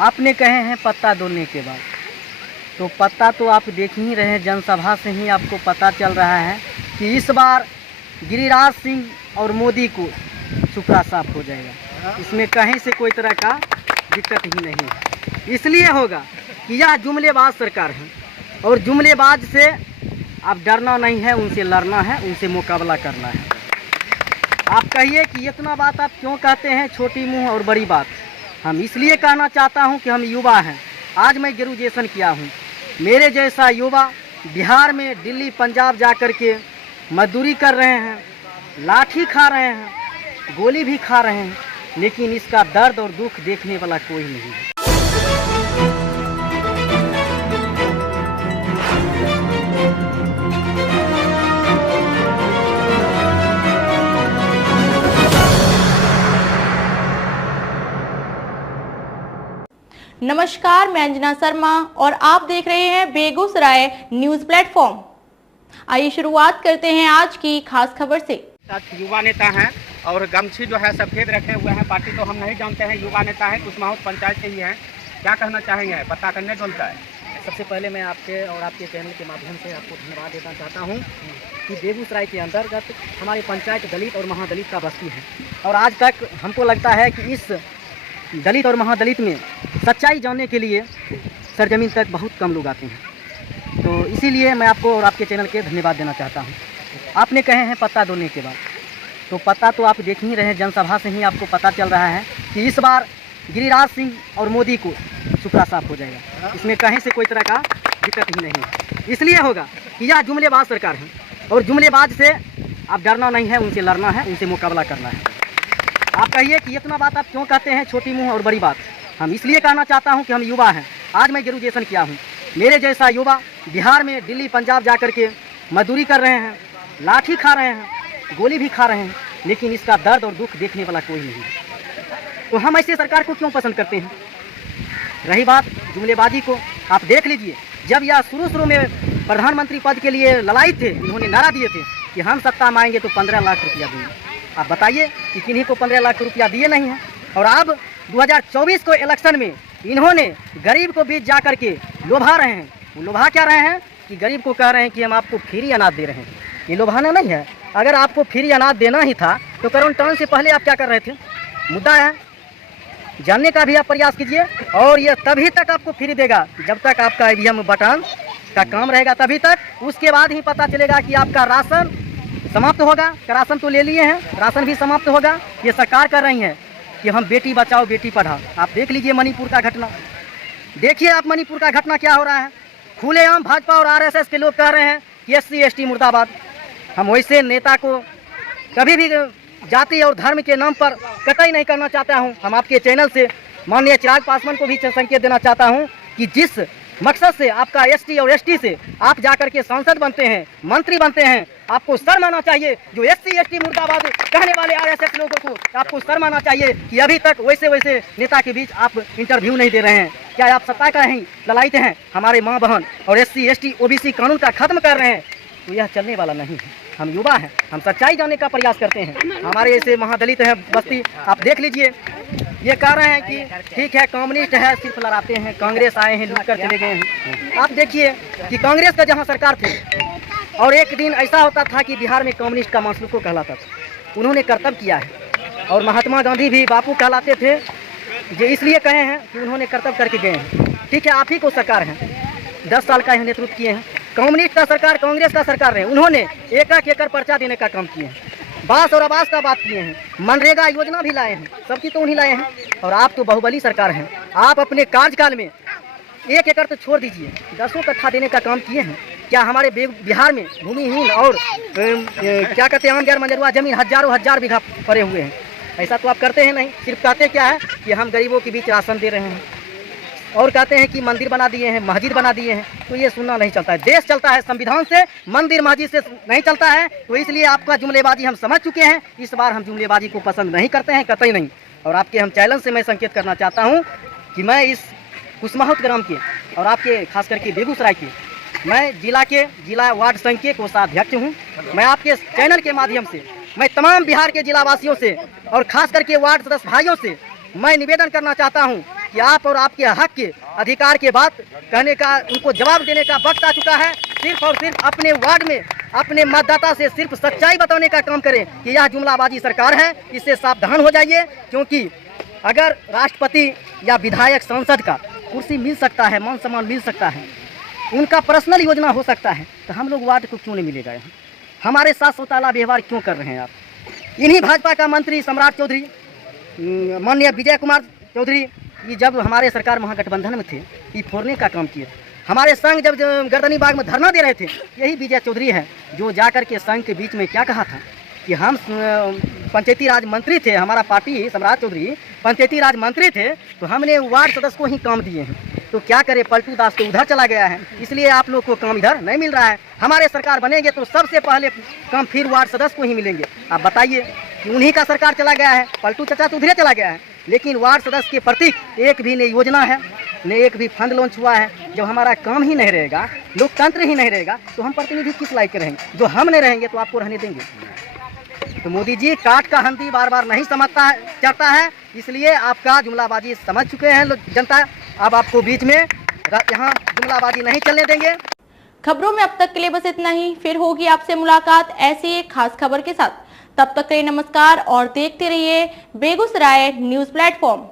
आपने कहे हैं पत्ता डोलने के बाद, तो पत्ता तो आप देख ही रहे हैं, जनसभा से ही आपको पता चल रहा है कि इस बार गिरिराज सिंह और मोदी को सुपड़ा साफ हो जाएगा। इसमें कहीं से कोई तरह का दिक्कत ही नहीं है। इसलिए होगा कि यह जुमलेबाज सरकार है और जुमलेबाज से अब डरना नहीं है, उनसे लड़ना है, उनसे मुकाबला करना है। आप कहिए कि इतना बात आप क्यों कहते हैं, छोटी मुंह और बड़ी बात। हम इसलिए कहना चाहता हूं कि हम युवा हैं। आज मैं ग्रेजुएशन किया हूं। मेरे जैसा युवा बिहार में दिल्ली पंजाब जा कर के मजदूरी कर रहे हैं, लाठी खा रहे हैं, गोली भी खा रहे हैं, लेकिन इसका दर्द और दुख देखने वाला कोई नहीं है। नमस्कार, मैं अंजना शर्मा और आप देख रहे हैं बेगूसराय न्यूज प्लेटफॉर्म। आइए शुरुआत करते हैं आज की खास खबर से। युवा नेता हैं और गमछी जो है सफेद रखे हुए हैं। पार्टी तो हम नहीं जानते हैं, युवा नेता है, कुशमाहत पंचायत के ही हैं। क्या कहना चाहेंगे? पता करने डोलता है। सबसे पहले मैं आपके और आपके चैनल के माध्यम से आपको धन्यवाद देना चाहता हूं कि बेगूसराय के अंतर्गत हमारी पंचायत दलित और महादलित का बस्ती है और आज तक हमको लगता है कि इस दलित और महादलित में सच्चाई जानने के लिए सरजमीन तक बहुत कम लोग आते हैं। तो इसीलिए मैं आपको और आपके चैनल के धन्यवाद देना चाहता हूं। आपने कहे हैं पत्ता डोलने के बाद, तो पत्ता तो आप देख ही रहे हैं, जनसभा से ही आपको पता चल रहा है कि इस बार गिरिराज सिंह और मोदी को सुपड़ा साफ हो जाएगा। इसमें कहीं से कोई तरह का दिक्कत ही नहीं है। इसलिए होगा कि यह जुमलेबाज सरकार है और जुमलेबाज से अब डरना नहीं है, उनसे लड़ना है, उनसे मुकाबला करना है। आप कहिए कि इतना बात आप क्यों कहते हैं, छोटी मुंह और बड़ी बात। हम इसलिए कहना चाहता हूं कि हम युवा हैं। आज मैं ग्रेजुएशन किया हूं। मेरे जैसा युवा बिहार में दिल्ली पंजाब जा कर के मजदूरी कर रहे हैं, लाठी खा रहे हैं, गोली भी खा रहे हैं, लेकिन इसका दर्द और दुख देखने वाला कोई नहीं है। तो हम ऐसे सरकार को क्यों पसंद करते हैं? रही बात जुमलेबाजी को, आप देख लीजिए, जब यह शुरू में प्रधानमंत्री पद के लिए लड़ाई थे, इन्होंने नारा दिए थे कि हम सत्ता में आएंगे तो 15 लाख रुपया देंगे। आप बताइए कि किन्हीं को 15 लाख रुपया दिए नहीं हैं। और अब 2024 को इलेक्शन में इन्होंने गरीब को बीच जा कर के लोभा रहे हैं। वो लोभा क्या रहे हैं कि गरीब को कह रहे हैं कि हम आपको फ्री अनाज दे रहे हैं। ये लोभाना नहीं है। अगर आपको फ्री अनाज देना ही था तो क्वारंटाइन से पहले आप क्या कर रहे थे? मुद्दा है, जानने का भी आप प्रयास कीजिए। और ये तभी तक आपको फ्री देगा जब तक आपका ईवीएम बटन का काम रहेगा, तभी तक। उसके बाद ही पता चलेगा कि आपका राशन समाप्त होगा। राशन तो ले लिए हैं, राशन भी समाप्त होगा। ये सरकार कर रही है कि हम बेटी बचाओ बेटी पढ़ाओ। आप देख लीजिए मणिपुर का घटना, देखिए आप मणिपुर का घटना क्या हो रहा है। खुलेआम भाजपा और आरएसएस के लोग कह रहे हैं कि SC ST मुर्दाबाद। हम वैसे नेता को कभी भी जाति और धर्म के नाम पर कतई नहीं करना चाहता हूं। हम आपके चैनल से माननीय चिराग पासवान को भी संकेत देना चाहता हूं कि जिस मकसद से आपका ST और ST से आप जाकर के सांसद बनते हैं, मंत्री बनते हैं, आपको शर्म आना चाहिए। जो SC ST मुर्दाबाद कहने वाले RSS लोगों को आपको शर्म आना चाहिए कि अभी तक वैसे नेता के बीच आप इंटरव्यू नहीं दे रहे हैं। क्या आप सत्ता का ही ललायत हैं? हमारे माँ बहन और SC ST OBC कानून का खत्म कर रहे हैं, तो यह चलने वाला नहीं है। हम युवा हैं, हम सच्चाई जानने का प्रयास करते हैं। हमारे ऐसे महादलित हैं बस्ती, आप देख लीजिए, ये कह रहे हैं कि ठीक है कम्युनिस्ट है, सिर्फ लड़ाते हैं, कांग्रेस आए हैं लूट कर चले गए हैं। आप देखिए कि कांग्रेस का जहां सरकार थे और एक दिन ऐसा होता था कि बिहार में कम्युनिस्ट का मासलूको कहलाता था, उन्होंने कर्तव्य किया है। और महात्मा गांधी भी बापू कहलाते थे, जो इसलिए कहे हैं कि उन्होंने कर्तव्य करके गए हैं। ठीक है, आप ही को सरकार है, 10 साल का नेतृत्व किए हैं। कम्युनिस्ट का सरकार, कांग्रेस का सरकार रहे, उन्होंने एक एकड़ पर्चा देने का काम किए हैं, बास और आवास का बात किए हैं, मनरेगा योजना भी लाए हैं, सबकी तो उन्हीं लाए हैं। और आप तो बाहुबली सरकार हैं। आप अपने कार्यकाल में 1 एकड़ तो छोड़ दीजिए, 10 कट्ठा देने का काम किए हैं। क्या हमारे बिहार में भूमिहीन और क्या कहते हैं आम गैर मंजरूआ जमीन हजार बीघा पड़े हुए हैं? ऐसा तो आप करते हैं नहीं। सिर्फ कहते क्या है कि हम गरीबों के बीच राशन दे रहे हैं और कहते हैं कि मंदिर बना दिए हैं, मस्जिद बना दिए हैं। तो ये सुनना नहीं चलता है। देश चलता है संविधान से, मंदिर मस्जिद से नहीं चलता है। तो इसलिए आपका जुमलेबाजी हम समझ चुके हैं। इस बार हम जुमलेबाजी को पसंद नहीं करते हैं, कतई नहीं। और आपके हम चैनल से मैं संकेत करना चाहता हूँ कि मैं इस कुशमाहत ग्राम के और आपके खास करके बेगूसराय के, मैं जिला वार्ड संघ के कोषाध्यक्ष हूँ। मैं आपके चैनल के माध्यम से मैं तमाम बिहार के जिलावासियों से और खास करके वार्ड सदस्य भाइयों से मैं निवेदन करना चाहता हूँ कि आप और आपके हक के अधिकार के बात कहने का, उनको जवाब देने का वक्त आ चुका है। सिर्फ और सिर्फ अपने वार्ड में अपने मतदाता से सिर्फ सच्चाई बताने का काम करें कि यह जुमलाबाजी सरकार है, इससे सावधान हो जाइए। क्योंकि अगर राष्ट्रपति या विधायक सांसद का कुर्सी मिल सकता है, मान सम्मान मिल सकता है, उनका पर्सनल योजना हो सकता है, तो हम लोग वार्ड को क्यों नहीं मिलेगा? यहाँ हमारे साथ सौताला व्यवहार क्यों कर रहे हैं आप? इन्हीं भाजपा का मंत्री सम्राट चौधरी, माननीय विजय कुमार चौधरी, ये जब हमारे सरकार महागठबंधन में थे, ये फोड़ने का काम किए। हमारे संघ जब गर्दनी बाग में धरना दे रहे थे, यही विजय चौधरी है जो जाकर के संघ के बीच में क्या कहा था कि हम पंचायती राज मंत्री थे, हमारा पार्टी सम्राट चौधरी पंचायती राज मंत्री थे, तो हमने वार्ड सदस्य को ही काम दिए हैं। तो क्या करे, पलटू दास तो उधर चला गया है, इसलिए आप लोग को काम इधर नहीं मिल रहा है। हमारे सरकार बनेंगे तो सबसे पहले काम फिर वार्ड सदस्य को ही मिलेंगे। आप बताइए कि उन्हीं का सरकार चला गया है, पलटू चाचा तो उधर चला गया है, लेकिन वार्ड सदस्य के प्रति एक भी नई योजना है, न एक भी फंड लॉन्च हुआ है। जब हमारा काम ही नहीं रहेगा, लोकतंत्र ही नहीं रहेगा, तो हम प्रतिनिधि किस लायक के रहेंगे? जो हम नहीं रहेंगे तो आपको रहने देंगे? तो मोदी जी काट का हंदी बार बार नहीं समझता है, चढ़ता है, इसलिए आपका जुमलाबाजी समझ चुके हैं जनता। अब आपको बीच में यहाँ जुमलाबाजी नहीं चलने देंगे। खबरों में अब तक के लिए बस इतना ही। फिर होगी आपसे मुलाकात ऐसी एक खास खबर के साथ। तब तक के लिए नमस्कार और देखते रहिए बेगूसराय न्यूज प्लेटफॉर्म।